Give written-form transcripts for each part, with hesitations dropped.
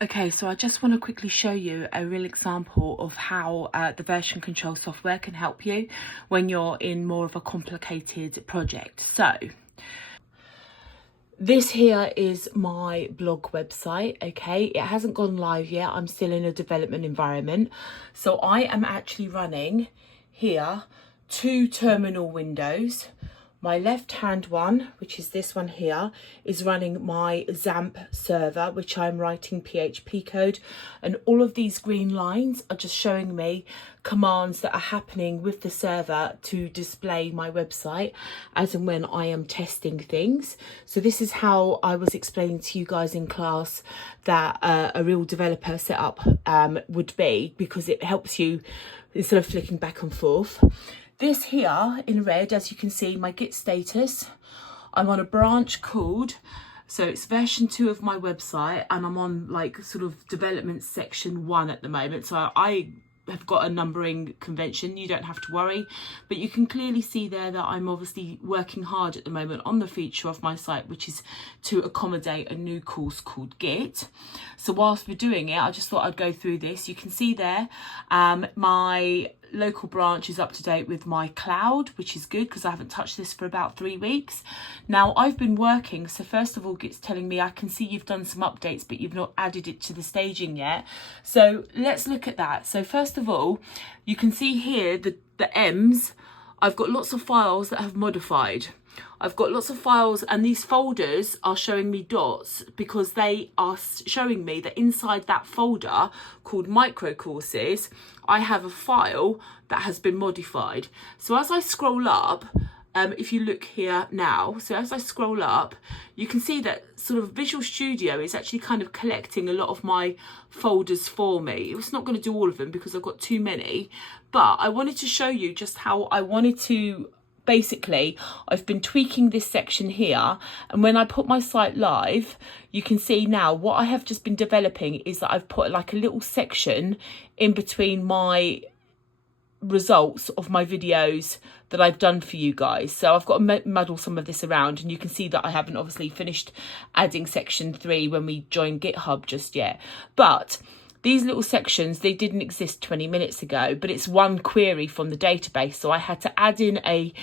Okay, so I just want to quickly show you a real example of how the version control software can help you when you're in more of a complicated project. So this here is my blog website, okay? It hasn't gone live yet. I'm still in a development environment. So I am actually running here 2 terminal windows. My left-hand one, which is this one here, is running my XAMPP server, which I'm writing PHP code. And all of these green lines are just showing me commands that are happening with the server to display my website as and when I am testing things. So this is how I was explaining to you guys in class that a real developer setup would be, because it helps you instead of flicking back and forth. This here in red, as you can see, my Git status, I'm on a branch called, so it's version 2 of my website, and I'm on like sort of development section 1 at the moment. So I have got a numbering convention, you don't have to worry, but you can clearly see there that I'm obviously working hard at the moment on the feature of my site, which is to accommodate a new course called Git. So whilst we're doing it, I just thought I'd go through this. You can see there my local branch is up to date with my cloud, which is good because I haven't touched this for about 3 weeks. Now I've been working, so first of all Git's telling me I can see you've done some updates but you've not added it to the staging yet. So let's look at that. So first of all, you can see here the M's. I've got lots of files that have modified. I've got lots of files, and these folders are showing me dots because they are showing me that inside that folder called micro courses, I have a file that has been modified. So as I scroll up, if you look here now, so as I scroll up, you can see that sort of Visual Studio is actually kind of collecting a lot of my folders for me. It's not going to do all of them because I've got too many, but I wanted to show you just how I wanted to. Basically, I've been tweaking this section here, and when I put my site live, you can see now what I have just been developing is that I've put like a little section in between my results of my videos that I've done for you guys. So I've got to muddle some of this around, and you can see that I haven't obviously finished adding section 3 when we join GitHub just yet. But these little sections, they didn't exist 20 minutes ago, but it's one query from the database. So I had to add in a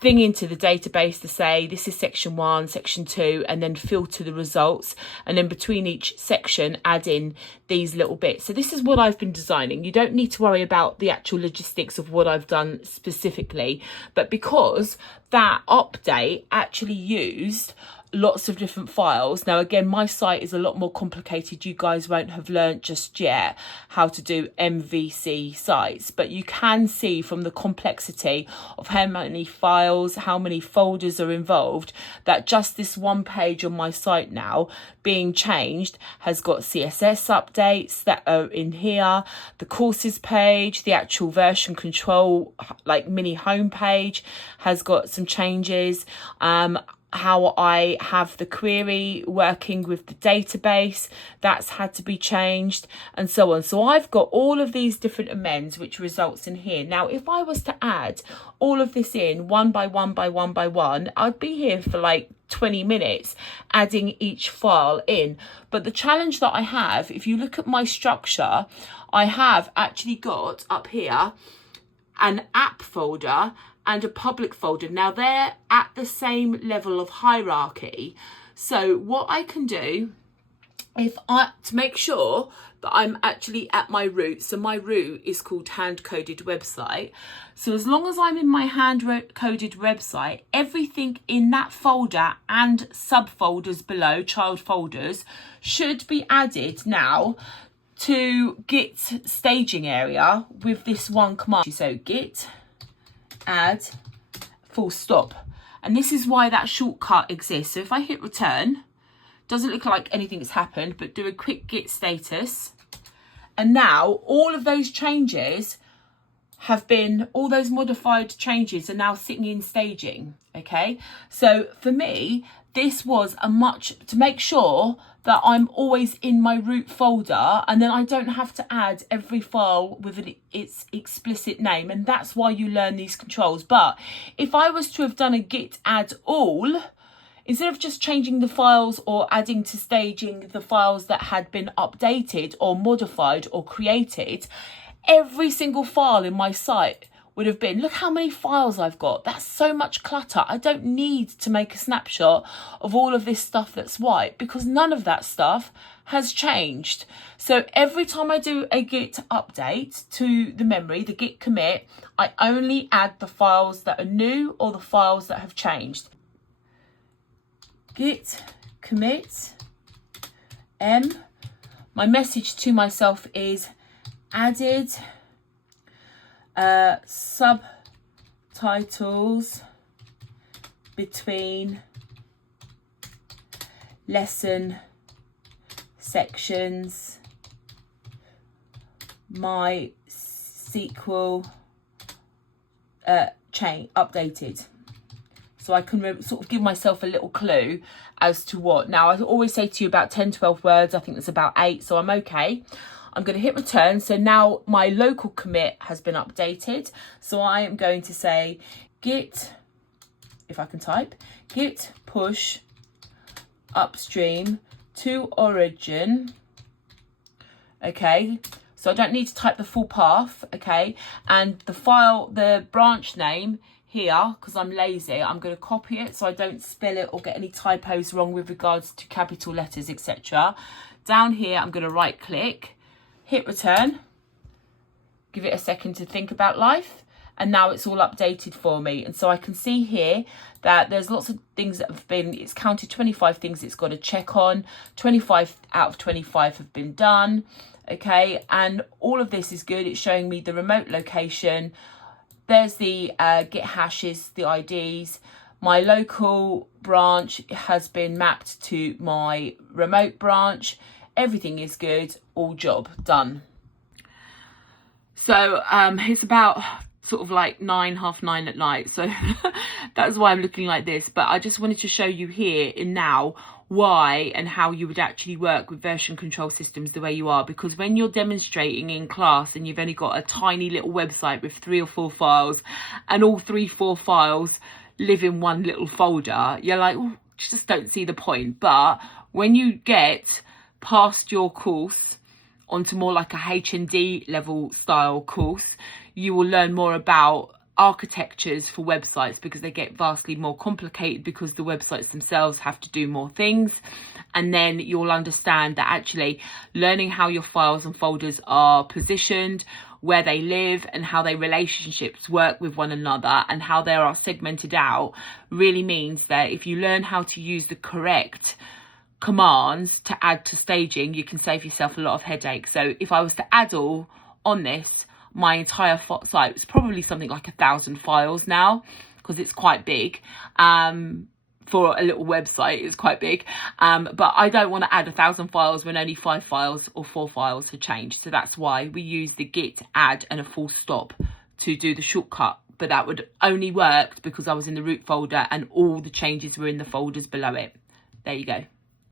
thing into the database to say this is section 1, section 2, and then filter the results. And then between each section, add in these little bits. So this is what I've been designing. You don't need to worry about the actual logistics of what I've done specifically, but because that update actually used lots of different files. Now again, my site is a lot more complicated. You guys won't have learned just yet how to do MVC sites, but you can see from the complexity of how many files, how many folders are involved, that just this one page on my site now being changed has got CSS updates that are in here, the courses page, the actual version control like mini homepage has got some changes, how I have the query working with the database, that's had to be changed, and so on. So I've got all of these different amends, which results in here. Now, if I was to add all of this in one by one by one by one, I'd be here for like 20 minutes adding each file in. But the challenge that I have, if you look at my structure, I have actually got up here an app folder and a public folder. Now they're at the same level of hierarchy. So what I can do, to make sure that I'm actually at my root, so my root is called hand-coded website. So as long as I'm in my hand-coded website, everything in that folder and subfolders below, child folders, should be added now to Git staging area with this one command. So Git add full stop, and this is why that shortcut exists. So if I hit return, doesn't look like anything has happened, but do a quick Git status, and now all of those changes have been, all those modified changes are now sitting in staging. Okay, so for me, this was to make sure that I'm always in my root folder, and then I don't have to add every file with its explicit name, and that's why you learn these controls. But if I was to have done a git add all, instead of just changing the files or adding to staging the files that had been updated or modified or created, every single file in my site would have been, look how many files I've got. That's so much clutter. I don't need to make a snapshot of all of this stuff that's white, because none of that stuff has changed. So every time I do a git update to the memory, the git commit, I only add the files that are new or the files that have changed. Git commit M. My message to myself is added subtitles between lesson sections, my SQL chain updated. So I can sort of give myself a little clue as to what. Now, I always say to you about 10, 12 words. I think there's about 8, so I'm okay. I'm going to hit return. So now my local commit has been updated. So I am going to say git, if I can type, git push upstream to origin. Okay. So I don't need to type the full path. Okay. And the file, the branch name here, because I'm lazy, I'm going to copy it so I don't spell it or get any typos wrong with regards to capital letters, etc. Down here, I'm going to right click, hit return, give it a second to think about life, and now it's all updated for me. And so I can see here that there's lots of things that have been, it's counted 25 things it's got to check on. 25 out of 25 have been done. Okay, and all of this is good. It's showing me the remote location. There's the git hashes, the IDs. My local branch has been mapped to my remote branch. Everything is good, all job done. So it's about sort of like 9, half 9 at night. So that's why I'm looking like this. But I just wanted to show you here in now why and how you would actually work with version control systems the way you are. Because when you're demonstrating in class and you've only got a tiny little website with 3 or 4 files, and all 3-4 files live in one little folder, you're like, oh, just don't see the point. But when you get past your course onto more like a HND level style course, you will learn more about architectures for websites, because they get vastly more complicated because the websites themselves have to do more things. And then you'll understand that actually learning how your files and folders are positioned, where they live, and how their relationships work with one another, and how they are segmented out, really means that if you learn how to use the correct commands to add to staging, you can save yourself a lot of headache. So if I was to add all on this, my entire site was probably something like 1,000 files now, because it's quite big. For a little website, it's quite big. But I don't want to add 1,000 files when only 5 files or 4 files have changed. So that's why we use the git add and a full stop to do the shortcut. But that would only work because I was in the root folder and all the changes were in the folders below it. There you go.